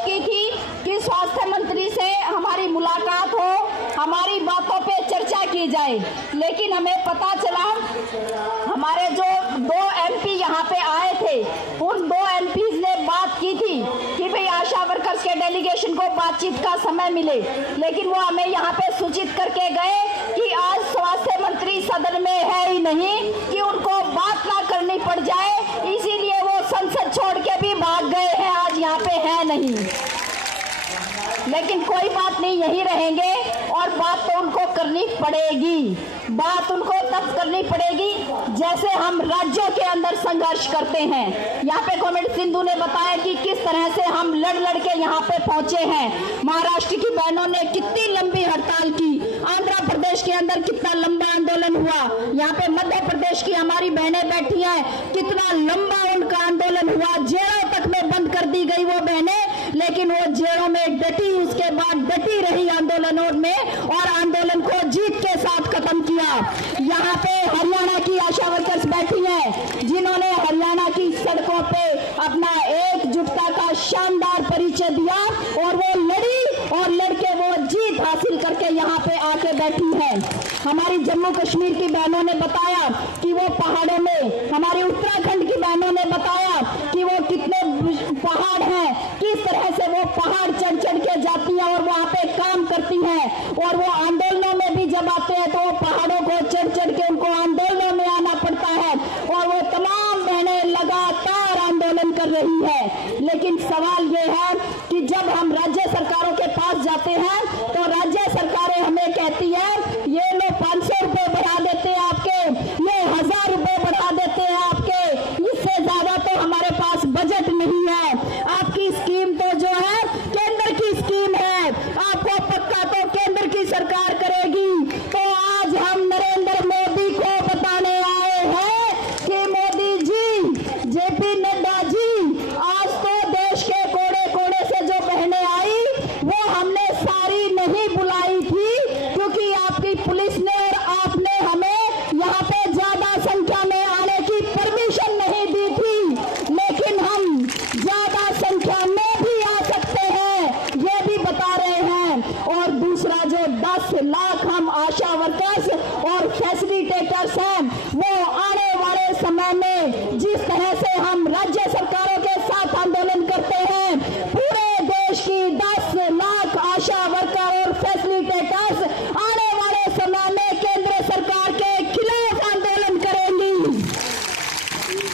की थी कि स्वास्थ्य मंत्री से हमारी मुलाकात हो, हमारी बातों पे चर्चा की जाए, लेकिन हमें पता चला हमारे जो 2 MP यहाँ पे आए थे, उन 2 MPs ने बात की थी कि भाई आशा वर्कर्स के डेलीगेशन को बातचीत का समय मिले, लेकिन वो हमें यहाँ पे सूचित करके गए कि आज स्वास्थ्य मंत्री सदन में है ही नहीं कि उनको बात ना करनी पड़ जाए, इसीलिए वो संसद छोड़ के भी भाग गए हैं, आज यहाँ पे है नहीं। लेकिन कोई बात नहीं, यहीं रहेंगे और बात तो उनको करनी पड़ेगी। बात उनको तब करनी पड़ेगी जैसे हम राज्यों के अंदर संघर्ष करते हैं। यहाँ पे कॉमरेड सिंधु ने बताया कि किस तरह से हम लड़ के यहाँ पे पहुंचे हैं। महाराष्ट्र की बहनों ने कितनी लंबी हड़ताल की, आंध्र प्रदेश के अंदर कितना लंबा आंदोलन हुआ, यहाँ पे मध्य प्रदेश की हमारी बहनें बैठी हैं, कितना लंबा उनका आंदोलन हुआ, जेलों तक में बंद कर दी गई वो बहनें, लेकिन वो जेलों में डटी, उसके बाद डटी रही आंदोलनों में और आंदोलन को जीत के साथ खत्म किया। यहाँ पे हरियाणा की आशा वर्कर्स बैठी हैं जिन्होंने हरियाणा की सड़कों पे अपना एकजुटता का शानदार परिचय दिया और वो लड़ी और लड़के वो जीत हासिल करके यहाँ पे आके बैठी हैं। हमारी जम्मू कश्मीर की बहनों ने बताया कि वो पहाड़ों में, हमारी उत्तराखंड की बहनों ने बताया कि वो कितने पहाड़ हैं, किस तरह से वो पहाड़ चढ़ के जाती हैं और वहाँ पे काम करती हैं, और वो आंदोलनों में भी जब आते हैं तो वो पहाड़ों को चढ़ के उनको आंदोलनों में आना पड़ता है और वो तमाम बहनें लगातार आंदोलन कर रही है। लेकिन सवाल ये है कि जब हम राज्य सरकारों के पास जाते हैं तो राज्य सरकारें हमें कहती है ये लो 500 रुपए बढ़ा देते हैं आपके, ये 1000 रुपए बढ़ा देते हैं आपके, इससे ज्यादा तो हमारे पास बजट नहीं है। आपकी स्कीम तो जो है केंद्र की स्कीम है, आपको पक्का तो केंद्र की सरकार करेगी। तो आज हम नरेंद्र मोदी को बताने आए हैं कि मोदी जी, JP नड्डा जी, आज तो देश के कोने कोने से जो बहनें आई वो हमने सारी नहीं बुलाई थी, क्योंकि आपकी पुलिस ने और आपने हमें यहाँ पे ज्यादा संख्या में आने की परमिशन नहीं दी थी, लेकिन हम ज्यादा संख्या में भी आ सकते हैं, ये भी बता रहे हैं। और दूसरा जो 10 लाख हम आशा वर्कर्स और फैसिलिटेटर्स हैं, वो आने वाले समय में जिस तरह से हम राज्य सरकारों के साथ आंदोलन करते हैं, पूरे देश की 10 लाख आशा वर्कर और फैसिलिटेटर्स आने वाले समय में केंद्र सरकार के खिलाफ आंदोलन करेंगी।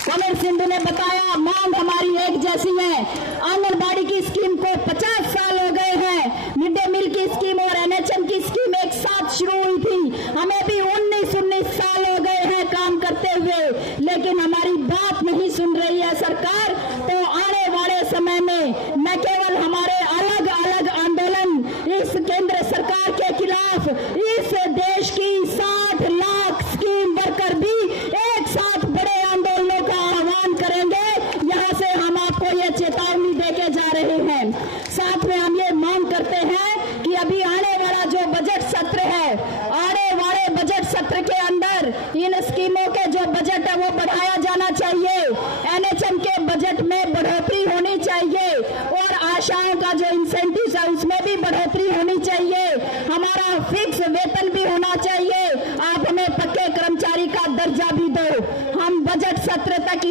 कॉमरेड सिंधु ने बताया मांग हमारी एक जैसी है। आंगनबाड़ी की स्कीम को 50 साल हो गए हैं, मिड डे मील की स्कीम और NHM की स्कीम एक साथ शुरू हुई थी, हमें भी 19 साल हो गए हैं काम करते हुए, लेकिन हमारी बात नहीं सुन रही है सरकार। तो आने वाले समय में न केवल हमारे अलग अलग आंदोलन इस केंद्र सरकार के खिलाफ, इस देश की 60 लाख स्कीम वर्कर भी एक साथ बड़े आंदोलनों का आह्वान करेंगे। यहाँ से हम आपको ये चेतावनी देके जा रहे हैं। साथ में हम ये मांग करते हैं कि अभी आने वाला जो बजट सत्र है, आने वाले बजट सत्र के अंदर इन स्कीमों के जो बजट है वो बढ़ाया जाना चाहिए, NHM के बजट में बढ़ोतरी होनी चाहिए और आशाओं का जो इंसेंटिव है उसमें भी बढ़ोतरी होनी चाहिए, हमारा फिक्स वेतन भी होना चाहिए, आप हमें पक्के कर्मचारी का दर्जा भी दो। हम बजट सत्र तक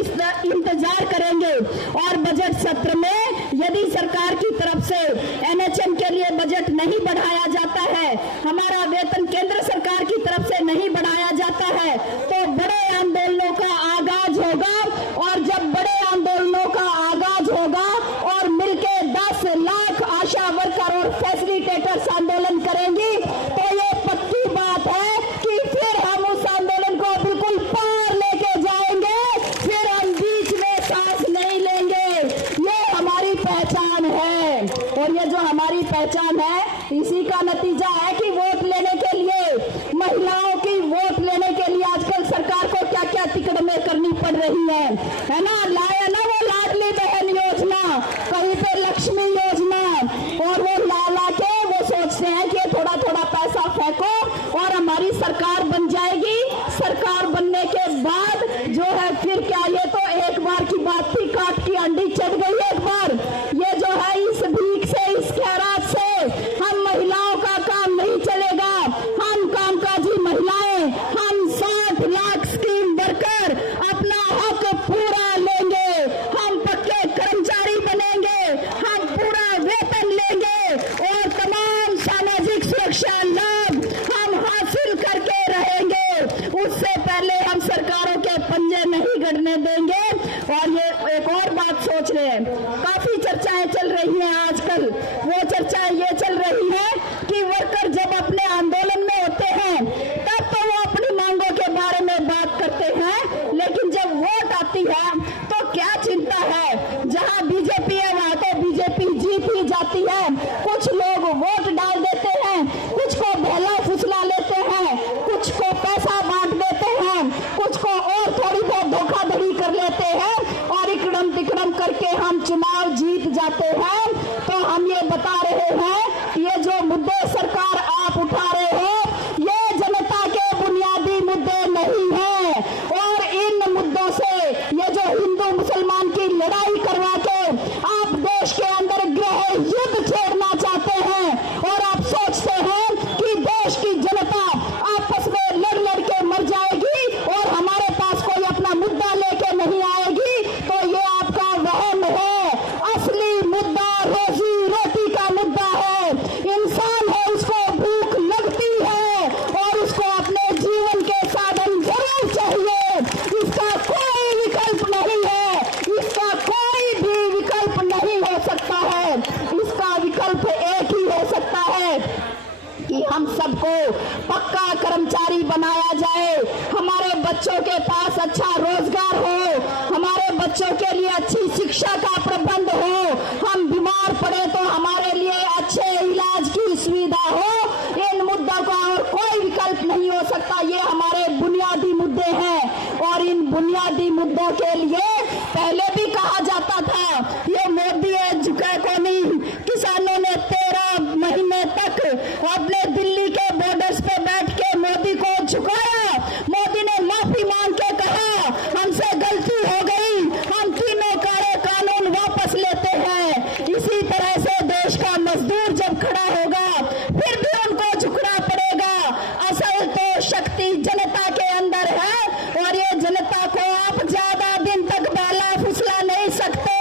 इंतजार करेंगे और बजट सत्र में यदि सरकार की तरफ से NHM के लिए बजट नहीं बढ़ाया जाता है, हमारा वेतन केंद्र सरकार की तरफ से नहीं बढ़ाया जाता है, तो बड़े आंदोलनों का आगाज होगा। और जब बड़े आंदोलनों का आगाज होगा और मिलके 10 लाख आशा वर्कर और फैसिलिटेटर्स आंदोलन करेंगी, तो ये पक्की बात है कि फिर हम उस आंदोलन को बिल्कुल पार लेके जाएंगे, फिर हम बीच में सांस नहीं लेंगे। ये हमारी पहचान है और ये जो हमारी पहचान है इसी का नतीजा है कि वोट लेने के लिए, महिलाओं की वोट लेने के लिए आजकल सरकार को क्या क्या टिकट में करनी पड़ रही है ना। लाया ना वो लाडली बहन योजना, कहीं पे लक्ष्मी योजना, और वो ला के वो सोचते हैं कि थोड़ा थोड़ा पैसा फेंको और हमारी सरकार बन जाएगी। सरकार बनने के बाद जो है फिर क्या, ये तो एक बार की बात थी, काट की अंडी चढ़ गई एक बार। ये जो है इस भी जाती है। कुछ लोग वोट डाल देते हैं, कुछ को बहला फुसला लेते हैं, कुछ को पैसा बांट देते हैं, कुछ को और थोड़ी बहुत धोखाधड़ी कर लेते हैं और इकड़म तिकड़म करके हम चुनाव जीत जाते हैं। तो हम ये बता रहे हैं, ये जो मुद्दे सरकार आप उठा रहे हो, ये जनता के बुनियादी मुद्दे नहीं है। और इन मुद्दों से ये जो हिंदू मुसलमान की लड़ाई करवा के आप देश के अंदर गृह युद्ध छेड़ना चाहते हैं और आप सोचते हैं कि देश की जनता आपस में लड़ लड़ के मर जाएगी और हमारे पास कोई अपना मुद्दा लेके नहीं आएगी, तो ये आपका वहम है। असली मुद्दा रोजी रोटी का मुद्दा है। इंसान है, उसको भूख लगती है और उसको अपने जीवन के साधन जरूर चाहिए। इसका कोई विकल्प नहीं है, इसका कोई भी विकल्प नहीं हो सकता है। इसका विकल्प एक ही हो सकता है कि हम सबको पक्का कर्मचारी बनाया जाए, हमारे बच्चों के पास अच्छा रोजगार हो, हमारे बच्चों के लिए अच्छी शिक्षा का प्रबंध हो, हम बीमार पड़े तो हमारे लिए अच्छे इलाज की सुविधा हो। इन मुद्दों का और कोई विकल्प नहीं हो सकता। ये हमारे बुनियादी मुद्दे हैं और इन बुनियादी मुद्दों के लिए पहले भी कहा जाता था, ये मोदी झुका को नहीं। किसानों ने 13 महीने तक अपने दिल्ली के बॉर्डर्स पे बैठ के मोदी को झुकाया। मोदी ने माफी मांग के कहा, हमसे गलती हो गई, हम तीनों काले कानून वापस लेते हैं। इसी तरह से देश का मजदूर जब खड़ा होगा फिर भी उनको झुकना पड़ेगा। असल तो शक्ति जनता के अंदर है और ये जनता को आप ज्यादा दिन तक बहला फुसला नहीं सकते।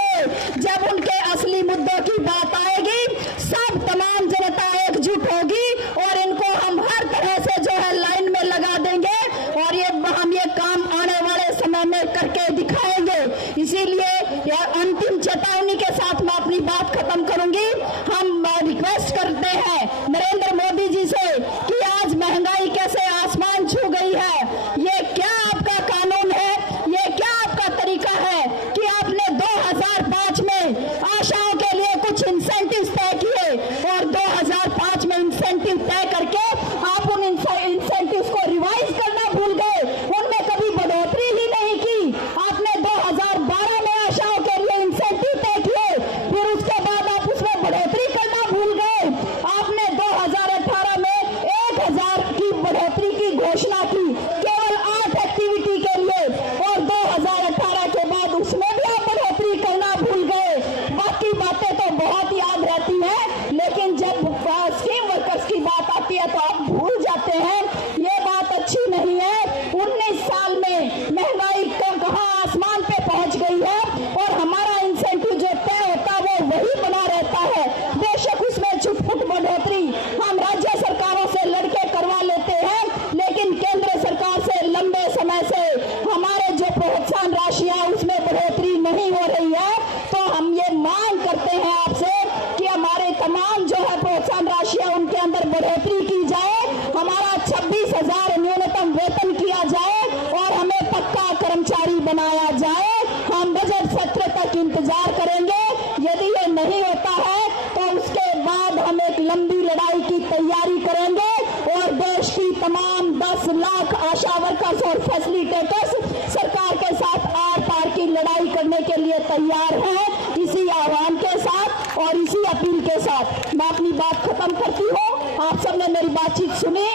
जब उनके असली मुद्दों की बात आएगी, सब तमाम जनता एकजुट होगी और इनको हम हर तरह से जो है लाइन में लगा देंगे और हम ये काम आने वाले समय में करके दिखाएंगे। इसीलिए यह अंतिम चेतावनी के साथ मैं अपनी बात खत्म करूंगी। हम रिक्वेस्ट करते हैं नरेंद्र मोदी जी से कि आज महंगाई कैसे आसमान छू गई है। ये क्या आपका कानून है, ये क्या आपका तरीका है कि आपने 2005 में आशाओं के लिए कुछ इंसेंटिव तय किए और 2005 में इंसेंटिव तय करके आप उन इंसेंटिव को रिवाइज करना भूल गए, उनमें कभी बढ़ोतरी ही नहीं की। आपने 2012 में आशाओं के लिए इंसेंटिव तय किए, फिर उसके बाद आप उसमें बढ़ोतरी करना भूल गए। आपने 2018 में 1000 की बढ़ोतरी की घोषणा की केवल 8 एक्टिविटी के लिए और 2018 के बाद उसमें भी आप बढ़ोतरी करना भूल गए। बाकी बातें तो बहुत याद रहती हैं, लेकिन जब स्कीम वर्कर्स की बात आती है तो आप भूल जाते हैं। ये बात अच्छी नहीं है। 19 साल में महंगाई कहां आसमान पे पहुंच गई है और हमारा इंसेंटिव जो तय होता है वो वही बना रहता है। बेशक उसमें छुटपुट बढ़ोतरी हम राज्य सरकारों से लड़के करवा लेते हैं, लेकिन केंद्र सरकार से लंबे समय से हमारे जो प्रोत्साहन राशियां उसमें बढ़ोतरी नहीं हो रही है। तो हम ये मांग करते हैं आपसे कि हमारे तमाम जो है प्रोत्साहन राशियां उनके अंदर बढ़ोतरी की जाए, हमारा 26,000 न्यूनतम वेतन किया जाए और हमें पक्का कर्मचारी बनाया जाए। हम बजट सत्र तक इंतजार करेंगे। यदि ये नहीं होता है तो उसके बाद हम एक लंबी लड़ाई की तैयारी करेंगे और देश की तमाम 10 लाख आशा वर्कर्स और फैसिलिटेटर्स सरकार के साथ आर पार की लड़ाई करने के लिए तैयार हैं। इसी आह्वान के साथ और इसी अपील के साथ मैं अपनी बात खत्म करती हूँ। आप सबने मेरी बातचीत सुनी।